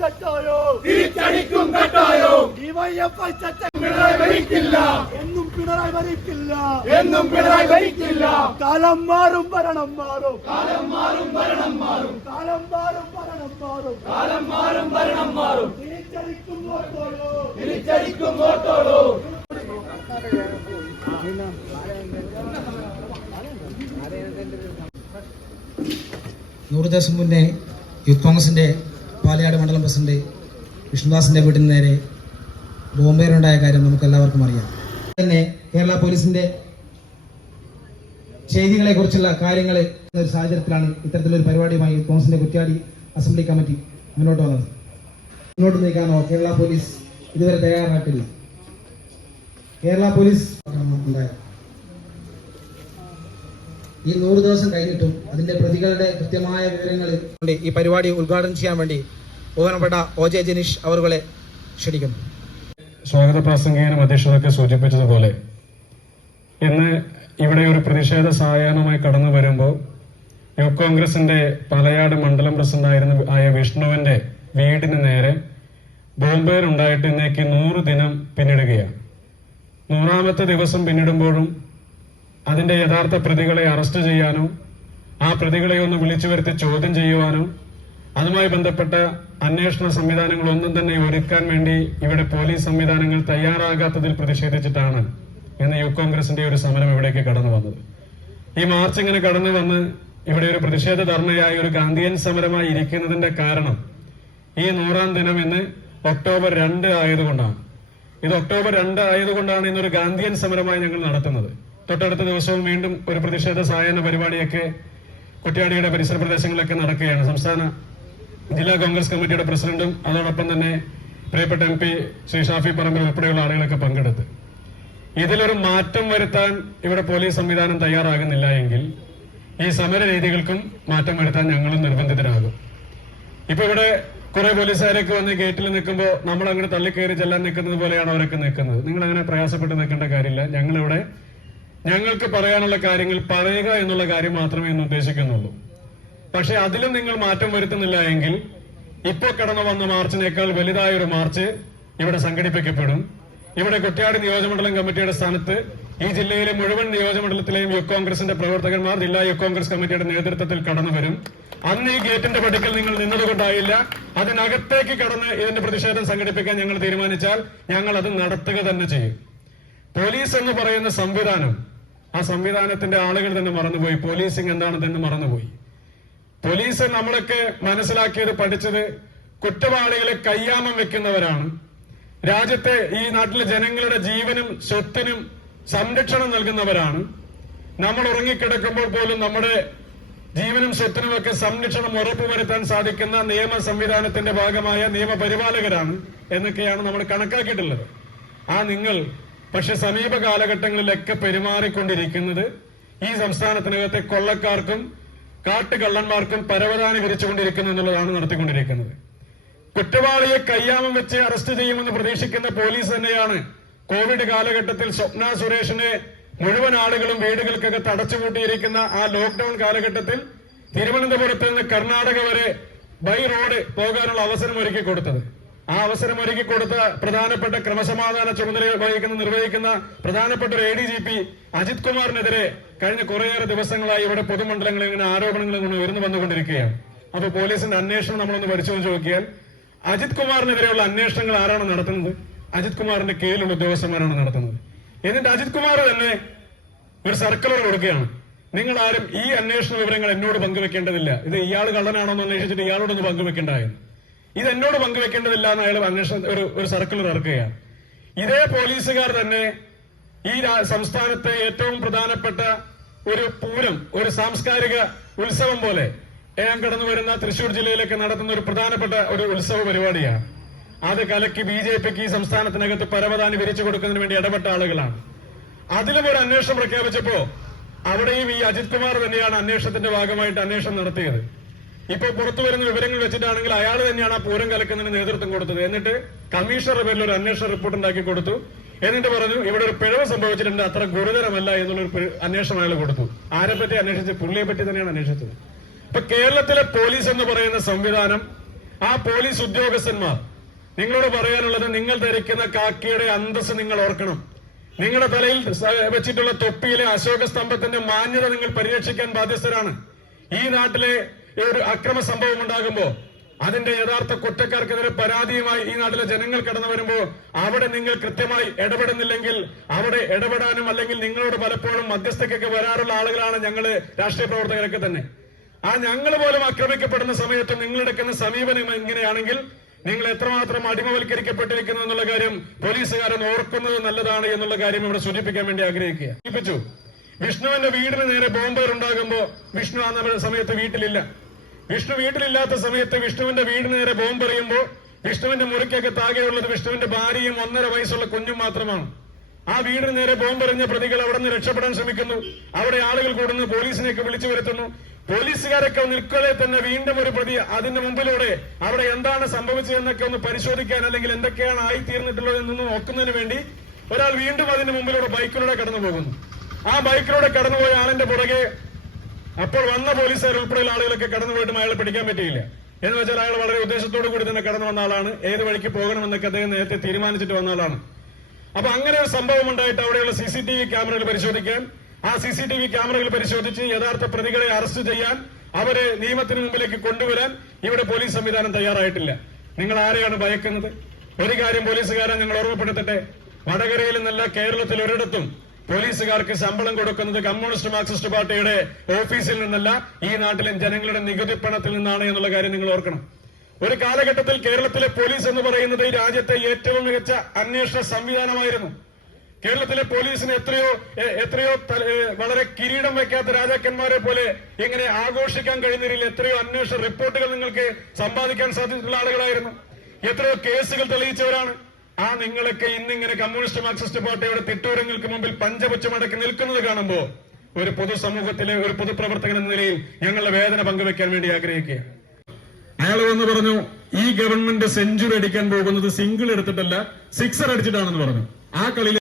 കട്ടായോ തിരിച്ചടിക്കും കട്ടായോ DYFI Pinarayi ഭരിക്കില്ല എന്നും പിണറായി ഭരിക്കില്ല എന്നും പിണറായി ഭരിക്കില്ല കാലം മാറും ഭരണം മാറും കാലം മാറും ഭരണം മാറും കാലം മാറും ഭരണം മാറും കാലം മാറും ഭരണം മാറും തിരിച്ചടിക്കും വോട്ടോളൂ തിരിച്ചടിക്കും വോട്ടോളൂ നൂറ് ദിവസം മുന്നേ യൂത്ത് കോൺഗ്രസിൻ്റെ പാലയാട് മണ്ഡലം പ്രസിഡന്റ് വിഷ്ണുദാസിൻ്റെ വീട്ടിന് നേരെ ബോംബേറുണ്ടായ കാര്യം നമുക്ക് എല്ലാവർക്കും അറിയാം. തന്നെ കേരള പോലീസിൻ്റെ ചെയ്തികളെ കുറിച്ചുള്ള കാര്യങ്ങൾ ഒരു സാഹചര്യത്തിലാണ് ഇത്തരത്തിലൊരു പരിപാടിയുമായി യൂത്ത് കോൺഗ്രസിൻ്റെ കുറ്റ്യാടി അസംബ്ലി കമ്മിറ്റി മുന്നോട്ട് വന്നത്. മുന്നോട്ട് നീക്കാനോ കേരള പോലീസ് ഇതുവരെ തയ്യാറാക്കില്ല. കേരള പോലീസ് ഉണ്ടായത് ഈ 100 ദിവസം കഴിഞ്ഞിട്ടും അതിന്റെ പ്രതികളുടെ കൃത്യമായ വിവരങ്ങൾ ഈ പരിപാടി ഉദ്ഘാടനം ചെയ്യാൻ വേണ്ടി ബഹുമാനപ്പെട്ട OJ ജനീഷ് അവരെ ക്ഷണിക്കുന്നു. സ്വാഗത പ്രാസംഗികനും അധ്യക്ഷതൊക്കെ സൂചിപ്പിച്ചതുപോലെ ഇന്ന് ഇവിടെ ഒരു പ്രതിഷേധ സായാഹ്നമായി കടന്നു വരുമ്പോൾ യൂത്ത് കോൺഗ്രസിന്റെ പാലയാട് മണ്ഡലം പ്രസിഡന്റായ വിഷ്ണുവിന്റെ വീടിന് നേരെ ബോംബേറുണ്ടായിട്ട് ഇന്നേക്ക് 100 ദിനം പിന്നിടുകയാണ്. 100ാമത്തെ ദിവസം പിന്നിടുമ്പോഴും അതിന്റെ യഥാർത്ഥ പ്രതികളെ അറസ്റ്റ് ചെയ്യാനോ ആ പ്രതികളെ ഒന്ന് വിളിച്ചു വരുത്തി ചോദ്യം ചെയ്യുവാനോ അതുമായി ബന്ധപ്പെട്ട അന്വേഷണ സംവിധാനങ്ങളൊന്നും തന്നെ ഒരുക്കാൻ വേണ്ടി ഇവിടെ പോലീസ് സംവിധാനങ്ങൾ തയ്യാറാകാത്തതിൽ പ്രതിഷേധിച്ചിട്ടാണ് ഇന്ന് യൂത്ത് കോൺഗ്രസിന്റെ ഒരു സമരം ഇവിടേക്ക് കടന്നു വന്നത്. ഈ മാർച്ച് ഇങ്ങനെ കടന്നു വന്ന് ഇവിടെ ഒരു പ്രതിഷേധ ധർണയായി ഒരു ഗാന്ധിയൻ സമരമായി ഇരിക്കുന്നതിന്റെ കാരണം ഈ 100ാം ദിനം ഇന്ന് ഒക്ടോബർ 2 ആയതുകൊണ്ടാണ്. ഇത് ഒക്ടോബർ 2 ആയതുകൊണ്ടാണ് ഇന്നൊരു ഗാന്ധിയൻ സമരമായി ഞങ്ങൾ നടത്തുന്നത്. തൊട്ടടുത്ത ദിവസവും വീണ്ടും ഒരു പ്രതിഷേധ സായാഹ്ന പരിപാടിയൊക്കെ കുറ്റ്യാടിയുടെ പരിസര പ്രദേശങ്ങളിലൊക്കെ നടക്കുകയാണ്. സംസ്ഥാന ജില്ലാ കോൺഗ്രസ് കമ്മിറ്റിയുടെ പ്രസിഡന്റും അതോടൊപ്പം തന്നെ പ്രിയപ്പെട്ട MP ശ്രീ ഷാഫി പറമ്പിൽ ഉൾപ്പെടെയുള്ള ആളുകളൊക്കെ പങ്കെടുത്ത് ഇതിലൊരു മാറ്റം വരുത്താൻ ഇവിടെ പോലീസ് സംവിധാനം തയ്യാറാകുന്നില്ല എങ്കിൽ ഈ സമര രീതികൾക്കും മാറ്റം വരുത്താൻ ഞങ്ങളും നിർബന്ധിതരാകും. ഇപ്പൊ ഇവിടെ കുറെ പോലീസുകാരൊക്കെ വന്ന് ഗേറ്റിൽ നിൽക്കുമ്പോൾ നമ്മൾ അങ്ങനെ തള്ളിക്കയറി ചെല്ലാൻ നിൽക്കുന്നത് പോലെയാണ് അവരൊക്കെ നിൽക്കുന്നത്. നിങ്ങൾ അങ്ങനെ പ്രയാസപ്പെട്ട് നിൽക്കേണ്ട കാര്യമില്ല. ഞങ്ങളിവിടെ ഞങ്ങൾക്ക് പറയാനുള്ള കാര്യങ്ങൾ പറയുക എന്നുള്ള കാര്യം മാത്രമേ ഇന്ന് ഉദ്ദേശിക്കുന്നുള്ളൂ. പക്ഷെ അതിലും നിങ്ങൾ മാറ്റം വരുത്തുന്നില്ല എങ്കിൽ ഇപ്പോൾ കടന്നു വന്ന മാർച്ചിനേക്കാൾ വലുതായ ഒരു മാർച്ച് ഇവിടെ സംഘടിപ്പിക്കപ്പെടും. ഇവിടെ കുറ്റ്യാടി നിയോജകമണ്ഡലം കമ്മിറ്റിയുടെ സ്ഥാനത്ത് ഈ ജില്ലയിലെ മുഴുവൻ നിയോജകമണ്ഡലത്തിലെയും യൂത്ത് കോൺഗ്രസിന്റെ പ്രവർത്തകന്മാർ ജില്ലാ യൂത്ത് കോൺഗ്രസ് കമ്മിറ്റിയുടെ നേതൃത്വത്തിൽ കടന്നു വരും. അന്ന് ഈ ഗേറ്റിന്റെ പടിക്കൽ നിങ്ങൾ നിന്നതുകൊണ്ടായില്ല. അതിനകത്തേക്ക് കടന്ന് ഇതിന്റെ പ്രതിഷേധം സംഘടിപ്പിക്കാൻ ഞങ്ങൾ തീരുമാനിച്ചാൽ ഞങ്ങൾ അത് നടത്തുക തന്നെ ചെയ്യും. പോലീസ് എന്ന് പറയുന്ന സംവിധാനം, ആ സംവിധാനത്തിന്റെ ആളുകൾ തന്നെ മറന്നുപോയി. പോലീസിംഗ് എന്താണെന്ന് മറന്നുപോയി. പോലീസ് നമ്മളൊക്കെ മനസ്സിലാക്കിയത് പഠിച്ചത് കുറ്റവാളികളെ കയ്യാമം വെക്കുന്നവരാണ്. രാജ്യത്തെ ഈ നാട്ടിലെ ജനങ്ങളുടെ ജീവനും സ്വത്തിനും സംരക്ഷണം നൽകുന്നവരാണ്. നമ്മൾ ഉറങ്ങിക്കിടക്കുമ്പോൾ പോലും നമ്മുടെ ജീവനും സ്വത്തിനുമൊക്കെ സംരക്ഷണം ഉറപ്പുവരുത്താൻ സാധിക്കുന്ന നിയമ സംവിധാനത്തിന്റെ ഭാഗമായ നിയമപരിപാലകരാണ് എന്നൊക്കെയാണ് നമ്മൾ കണക്കാക്കിയിട്ടുള്ളത്. ആ നിങ്ങൾ പക്ഷെ സമീപ കാലഘട്ടങ്ങളിലൊക്കെ പെരുമാറിക്കൊണ്ടിരിക്കുന്നത് ഈ സംസ്ഥാനത്തിനകത്തെ കൊള്ളക്കാർക്കും കാട്ടുകള്ളന്മാർക്കും പരവതാനി വിരിച്ചുകൊണ്ടിരിക്കുന്നു എന്നുള്ളതാണ് നടത്തിക്കൊണ്ടിരിക്കുന്നത്. കുറ്റവാളിയെ കയ്യാമം വെച്ച് അറസ്റ്റ് ചെയ്യുമെന്ന് പ്രതീക്ഷിക്കുന്ന പോലീസ് തന്നെയാണ് കോവിഡ് കാലഘട്ടത്തിൽ സ്വപ്ന സുരേഷിനെ മുഴുവൻ ആളുകളും വീടുകൾക്കകത്ത് അടച്ചുപൂട്ടിയിരിക്കുന്ന ആ ലോക്ഡൌൺ കാലഘട്ടത്തിൽ തിരുവനന്തപുരത്ത് നിന്ന് കർണാടക വരെ ബൈ റോഡ് പോകാനുള്ള അവസരം ഒരുക്കി കൊടുത്തത്. ആ അവസരം ഒരുക്കി കൊടുത്ത പ്രധാനപ്പെട്ട ക്രമസമാധാന ചുമതല നിർവഹിക്കുന്ന പ്രധാനപ്പെട്ട ഒരു ADGP അജിത് കുമാറിനെതിരെ കഴിഞ്ഞ കുറേയേറെ ദിവസങ്ങളായി ഇവിടെ പൊതുമണ്ഡലങ്ങളിൽ ഇങ്ങനെ ആരോപണങ്ങൾ ഇങ്ങനെ ഉയർന്നു വന്നുകൊണ്ടിരിക്കുകയാണ്. അപ്പൊ പോലീസിന്റെ അന്വേഷണം നമ്മളൊന്ന് പരിശോധിച്ച് നോക്കിയാൽ അജിത് കുമാറിനെതിരെയുള്ള അന്വേഷണങ്ങൾ ആരാണ് നടത്തുന്നത്? അജിത് കുമാറിന്റെ കീഴിലുള്ള ഉദ്യോഗസ്ഥന്മാരാണ് നടത്തുന്നത്. എന്നിട്ട് അജിത് കുമാർ തന്നെ ഒരു സർക്കുലർ കൊടുക്കുകയാണ്, നിങ്ങൾ ആരും ഈ അന്വേഷണ വിവരങ്ങൾ എന്നോട് പങ്കുവെക്കേണ്ടതില്ല, ഇത് ഇയാൾ കള്ളനാണോ എന്ന് അന്വേഷിച്ചിട്ട് ഇയാളോടൊന്ന് പങ്കുവെക്കേണ്ടായിരുന്നു, ഇത് എന്നോട് പങ്കുവെക്കേണ്ടതില്ല എന്ന് അയാൾ അന്വേഷണം ഒരു സർക്കുലർ ഇറക്കുകയാണ്. ഇതേ പോലീസുകാർ തന്നെ ഈ സംസ്ഥാനത്തെ ഏറ്റവും പ്രധാനപ്പെട്ട ഒരു പൂരം, ഒരു സാംസ്കാരിക ഉത്സവം പോലെ കടന്നു വരുന്ന തൃശൂർ ജില്ലയിലേക്ക് നടത്തുന്ന ഒരു പ്രധാനപ്പെട്ട ഒരു ഉത്സവ പരിപാടിയാണ്. അത് കലക്കി BJPക്ക് ഈ സംസ്ഥാനത്തിനകത്ത് പരവതാനി വിരിച്ചു കൊടുക്കുന്നതിന് വേണ്ടി ഇടപെട്ട ആളുകളാണ്. അതിലും ഒരു അന്വേഷണം പ്രഖ്യാപിച്ചപ്പോ അവിടെയും ഈ അജിത് കുമാർ തന്നെയാണ് അന്വേഷണത്തിന്റെ ഭാഗമായിട്ട് അന്വേഷണം നടത്തിയത്. ഇപ്പൊ പുറത്തു വരുന്ന വിവരങ്ങൾ വെച്ചിട്ടാണെങ്കിൽ അയാൾ തന്നെയാണ് ആ പൂരം കലക്കുന്നതിന് നേതൃത്വം കൊടുത്തത്. എന്നിട്ട് കമ്മീഷണറുടെ പേരിൽ ഒരു അന്വേഷണ റിപ്പോർട്ട് ഉണ്ടാക്കി കൊടുത്തു. എന്നിട്ട് പറഞ്ഞു ഇവിടെ ഒരു പിഴവ് സംഭവിച്ചിട്ടുണ്ട്, അത്ര ഗുരുതരമല്ല എന്നുള്ളൊരു അന്വേഷണം അയാൾ കൊടുത്തു. ആരെ പറ്റി അന്വേഷിച്ചത്? പുള്ളിയെ പറ്റി തന്നെയാണ് അന്വേഷിച്ചത്. ഇപ്പൊ കേരളത്തിലെ പോലീസ് എന്ന് പറയുന്ന സംവിധാനം ആ പോലീസ് ഉദ്യോഗസ്ഥന്മാർ, നിങ്ങളോട് പറയാനുള്ളത്, നിങ്ങൾ ധരിക്കുന്ന കാക്കിയുടെ അന്തസ്സ് നിങ്ങൾ ഓർക്കണം. നിങ്ങളുടെ തലയിൽ വെച്ചിട്ടുള്ള തൊപ്പിയിലെ അശോക സ്തംഭത്തിന്റെ മാന്യത നിങ്ങൾ പരിരക്ഷിക്കാൻ ബാധ്യസ്ഥരാണ്. ഈ നാട്ടിലെ ഒരു അക്രമ സംഭവം ഉണ്ടാകുമ്പോൾ അതിന്റെ യഥാർത്ഥ കുറ്റക്കാർക്കെതിരെ പരാതിയുമായി ഈ നാട്ടിലെ ജനങ്ങൾ കടന്നു വരുമ്പോൾ അവിടെ നിങ്ങൾ കൃത്യമായി ഇടപെടുന്നില്ലെങ്കിൽ അവിടെ ഇടപെടാനും അല്ലെങ്കിൽ നിങ്ങളോട് പലപ്പോഴും മധ്യസ്ഥയ്ക്കൊക്കെ വരാറുള്ള ആളുകളാണ് ഞങ്ങള് രാഷ്ട്രീയ പ്രവർത്തകരൊക്കെ തന്നെ. ആ ഞങ്ങൾ പോലും ആക്രമിക്കപ്പെടുന്ന സമയത്ത് നിങ്ങളെടുക്കുന്ന സമീപനം ഇങ്ങനെയാണെങ്കിൽ നിങ്ങൾ എത്രമാത്രം അടിമവൽക്കരിക്കപ്പെട്ടിരിക്കുന്നു എന്നുള്ള കാര്യം പോലീസുകാരൻ ഓർക്കുന്നത് നല്ലതാണ് എന്നുള്ള കാര്യം ഇവിടെ സൂചിപ്പിക്കാൻ വേണ്ടി ആഗ്രഹിക്കുക. വിഷ്ണുവിന്റെ വീടിന് നേരെ ബോംബർ ഉണ്ടാകുമ്പോ വിഷ്ണു ആ സമയത്ത് വീട്ടിലില്ല. വിഷ്ണു വീട്ടിലില്ലാത്ത സമയത്ത് വിഷ്ണുവിന്റെ വീടിന് നേരെ ബോംബെറിയുമ്പോൾ വിഷ്ണുവിന്റെ മുറിക്കൊക്കെ താകെയുള്ളത് വിഷ്ണുവിന്റെ ഭാര്യയും 1.5 വയസ്സുള്ള കുഞ്ഞും മാത്രമാണ്. ആ വീടിന് നേരെ ബോംബെറിഞ്ഞ പ്രതികൾ അവിടെ നിന്ന് രക്ഷപ്പെടാൻ ശ്രമിക്കുന്നു. അവിടെ ആളുകൾ കൂടുന്നു, പോലീസിനെയൊക്കെ വിളിച്ചു വരുത്തുന്നു. പോലീസുകാരൊക്കെ നിൽക്കലെ തന്നെ വീണ്ടും ഒരു പ്രതി അതിന്റെ മുമ്പിലൂടെ അവിടെ എന്താണ് സംഭവിച്ചതെന്നൊക്കെ ഒന്ന് പരിശോധിക്കാൻ അല്ലെങ്കിൽ എന്തൊക്കെയാണ് ആയിത്തീർന്നിട്ടുള്ളത് എന്നൊന്ന് നോക്കുന്നതിന് വേണ്ടി ഒരാൾ വീണ്ടും അതിന്റെ മുമ്പിലൂടെ ബൈക്കിലൂടെ കടന്നു പോകുന്നു. ആ ബൈക്കിലൂടെ കടന്നുപോയ ആളിന്റെ പുറകെ അപ്പോൾ വന്ന പോലീസുകാർ ഉൾപ്പെടെയുള്ള ആളുകളൊക്കെ കടന്നുപോയിട്ടും അയാളെ പിടിക്കാൻ പറ്റിയില്ല. എന്ന് വെച്ചാൽ അയാൾ വളരെ ഉദ്ദേശത്തോടു കൂടി തന്നെ കടന്നു വന്ന ആളാണ്. ഏത് വഴിക്ക് പോകണമെന്നൊക്കെ അദ്ദേഹം നേരത്തെ തീരുമാനിച്ചിട്ട് വന്ന ആളാണ്. അപ്പൊ അങ്ങനെ ഒരു സംഭവം ഉണ്ടായിട്ട് അവിടെയുള്ള CCTV ക്യാമറകൾ പരിശോധിക്കാൻ, ആ CCTV ക്യാമറകൾ പരിശോധിച്ച് യഥാർത്ഥ പ്രതികളെ അറസ്റ്റ് ചെയ്യാൻ, അവരെ നിയമത്തിന് മുമ്പിലേക്ക് കൊണ്ടുവരാൻ ഇവിടെ പോലീസ് സംവിധാനം തയ്യാറായിട്ടില്ല. നിങ്ങൾ ആരെയാണ് ഭയക്കുന്നത്? ഒരു കാര്യം പോലീസുകാരെ ഞങ്ങൾ ഓർമ്മപ്പെടുത്തട്ടെ, വടകരയിൽ നിന്നല്ല കേരളത്തിൽ ഒരിടത്തും പോലീസുകാർക്ക് ശമ്പളം കൊടുക്കുന്നത് കമ്മ്യൂണിസ്റ്റ് മാർക്സിസ്റ്റ് പാർട്ടിയുടെ ഓഫീസിൽ നിന്നല്ല, ഈ നാട്ടിലെ ജനങ്ങളുടെ നികുതി പണത്തിൽ നിന്നാണ് എന്നുള്ള കാര്യം നിങ്ങൾ ഓർക്കണം. ഒരു കാലഘട്ടത്തിൽ കേരളത്തിലെ പോലീസ് എന്ന് പറയുന്നത് ഈ രാജ്യത്തെ ഏറ്റവും മികച്ച അന്വേഷണ സംവിധാനമായിരുന്നു. കേരളത്തിലെ പോലീസിന് എത്രയോ വളരെ കിരീടം വയ്ക്കാത്ത രാജാക്കന്മാരെ പോലെ ഇങ്ങനെ ആഘോഷിക്കാൻ കഴിയുന്നതിൽ എത്രയോ അന്വേഷണ റിപ്പോർട്ടുകൾ നിങ്ങൾക്ക് സമ്പാദിക്കാൻ സാധിച്ചിട്ടുള്ള ആളുകളായിരുന്നു. എത്രയോ കേസുകൾ തെളിയിച്ചവരാണ്. ആ നിങ്ങളൊക്കെ ഇന്നിങ്ങനെ കമ്മ്യൂണിസ്റ്റ് മാർക്സിസ്റ്റ് പാർട്ടിയുടെ തിട്ടൂരങ്ങൾക്ക് മുമ്പിൽ പഞ്ചപുച്ഛമടക്കി നിൽക്കുന്നത് കാണുമ്പോൾ ഒരു പൊതുസമൂഹത്തിലെ ഒരു പൊതുപ്രവർത്തകൻ എന്ന നിലയിൽ ഞങ്ങളുടെ വേദന പങ്കുവെക്കാൻ വേണ്ടി ആഗ്രഹിക്കുക. അയാൾ വന്ന് പറഞ്ഞു, ഈ ഗവൺമെന്റ് സെഞ്ചുറി അടിക്കാൻ പോകുന്നത് സിംഗിൾ എടുത്തിട്ടല്ല 6 അടിച്ചിട്ടാണെന്ന് പറഞ്ഞു. ആ കളിയിൽ